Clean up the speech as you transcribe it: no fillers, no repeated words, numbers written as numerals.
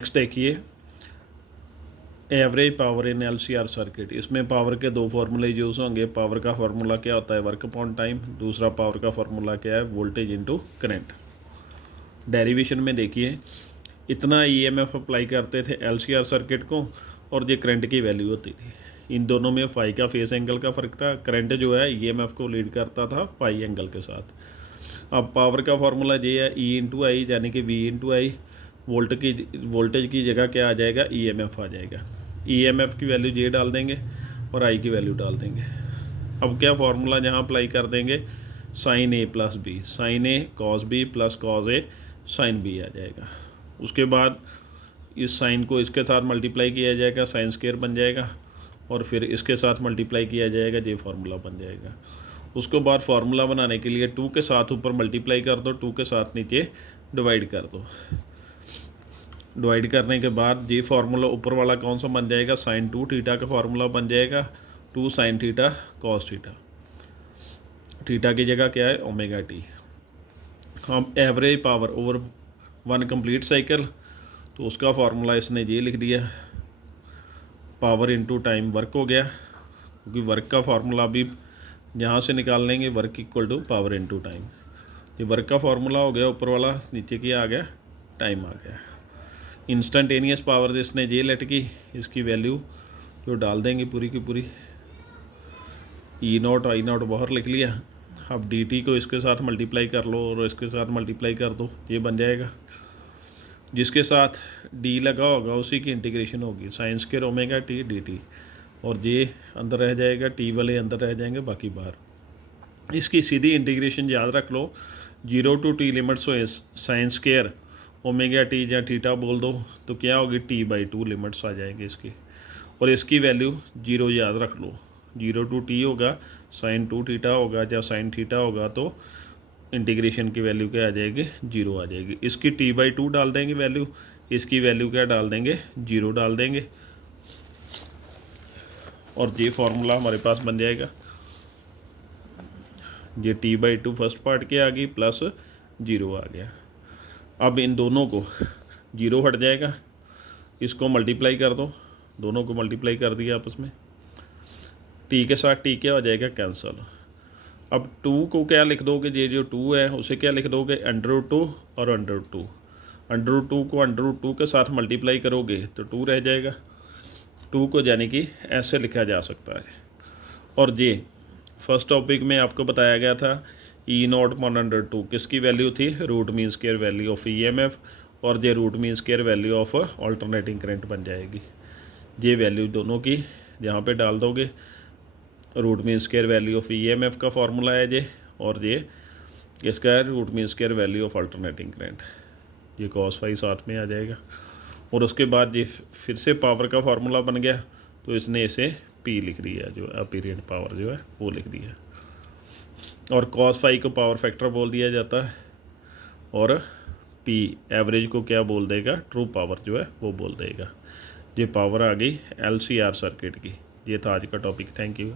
Next देखिए average power in LCR circuit. इसमें power के दो फार्मूले यूज़ होंगे। पावर का फार्मूला क्या होता है, वर्क अपॉन टाइम। दूसरा पावर का फार्मूला क्या है, वोल्टेज इनटू करंट। डेरिवेशन में देखिए इतना ईएमएफ अप्लाई करते थे एलसीआर सर्किट को और ये करंट की वैल्यू होती थी। इन दोनों में फाई का फेस एंगल का फ़र्क था। करंट जो है ईएमएफ को लीड करता था फाई एंगल के साथ। अब पावर का फार्मूला ये है ई इंटू आई, यानी कि वी इंटू आई। वोल्टेज की जगह क्या आ जाएगा, ईएमएफ आ जाएगा। ईएमएफ की वैल्यू ये डाल देंगे और आई की वैल्यू डाल देंगे। अब क्या फार्मूला जहाँ अप्लाई कर देंगे, sign A plus B, sign A cos B plus cos A sine B आ जाएगा। उसके बाद इस साइन को इसके साथ मल्टीप्लाई किया जाएगा, साइन स्क्वायर बन जाएगा, और फिर इसके साथ मल्टीप्लाई किया जाएगा, ये फार्मूला बन जाएगा। उसके बाद फार्मूला बनाने के लिए 2 के साथ ऊपर मल्टीप्लाई कर दो, 2 के साथ नीचे डिवाइड कर दो। डिवाइड करने के बाद ये फार्मूला ऊपर वाला कौन सा बन जाएगा, साइन 2 थीटा का फार्मूला बन जाएगा, 2 sine theta cos theta. Theta की जगह क्या है, ओमेगा टी। हम average power over 1 complete cycle, तो उसका फार्मूला इसने ये लिख दिया, पावर इनटू टाइम वर्क हो गया, क्योंकि वर्क का फार्मूला भी यहाँ से निकाल लेंगे, work equal to power into time. ये वर्क का फार्मूला हो गया ऊपर वाला, नीचे क्या आ गया, टाइम आ गया। इंस्टेंटेनियस पावर जिसने ये लेट की, इसकी वैल्यू जो डाल देंगे पूरी की पूरी, ई नॉट आई नॉट बाहर लिख लिया। अब डी टी को इसके साथ मल्टीप्लाई कर लो और इसके साथ मल्टीप्लाई कर दो, ये बन जाएगा। जिसके साथ डी लगा होगा उसी की इंटीग्रेशन होगी, sine square omega T D T, और ये अंदर रह जाएगा, टी वाले अंदर रह जाएंगे, बाकी बाहर। इसकी सीधी इंटीग्रेशन याद रख लो, 0 टू टी लिमिट्स हो साइन स्क्वायर ओमेगा टी या थीटा बोल दो, तो क्या होगी, t/2 लिमिट्स आ जाएंगे इसकी, और इसकी वैल्यू 0 याद रख लो। 0 टू टी होगा, साइन 2 थीटा होगा या साइन थीटा होगा, तो इंटीग्रेशन की वैल्यू क्या आ जाएगी, 0 आ जाएगी। इसकी t/2 डाल देंगे वैल्यू, इसकी वैल्यू क्या डाल देंगे, 0 डाल देंगे, और ये फार्मूला हमारे पास बन जाएगा। ये t/2 फर्स्ट पार्ट के आ गई प्लस 0 आ गया। अब इन दोनों को 0 हट जाएगा, इसको मल्टीप्लाई कर दो, दोनों को मल्टीप्लाई कर दिया आपस में, टी के साथ टी क्या हो जाएगा, कैंसल। अब 2 को क्या लिख दोगे, ये जो 2 है उसे क्या लिख दोगे, √2 और √2। √2 को √2 के साथ मल्टीप्लाई करोगे तो 2 रह जाएगा। 2 को यानी कि ऐसे लिखा जा सकता है। और ये फर्स्ट टॉपिक में आपको बताया गया था E0/√2 किसकी वैल्यू थी, root mean square value of EMF, और ये root mean square value of alternating current बन जाएगी। ये वैल्यू दोनों की यहाँ पे डाल दोगे, root mean square value of EMF का फार्मूला है ये, और ये इसका है root mean square value of alternating current. ये cos फाई साथ में आ जाएगा, और उसके बाद ये फिर से पावर का फार्मूला बन गया, तो इसने इसे P लिख दिया, जो अपीरियड पावर जो है वो लिख दिया, और cos फाई को पावर फैक्टर बोल दिया जाता है, और P एवरेज को क्या बोल देगा, ट्रू पावर जो है वो बोल देगा। ये पावर आ गई LCR सर्किट की। ये था आज का टॉपिक। Thank you.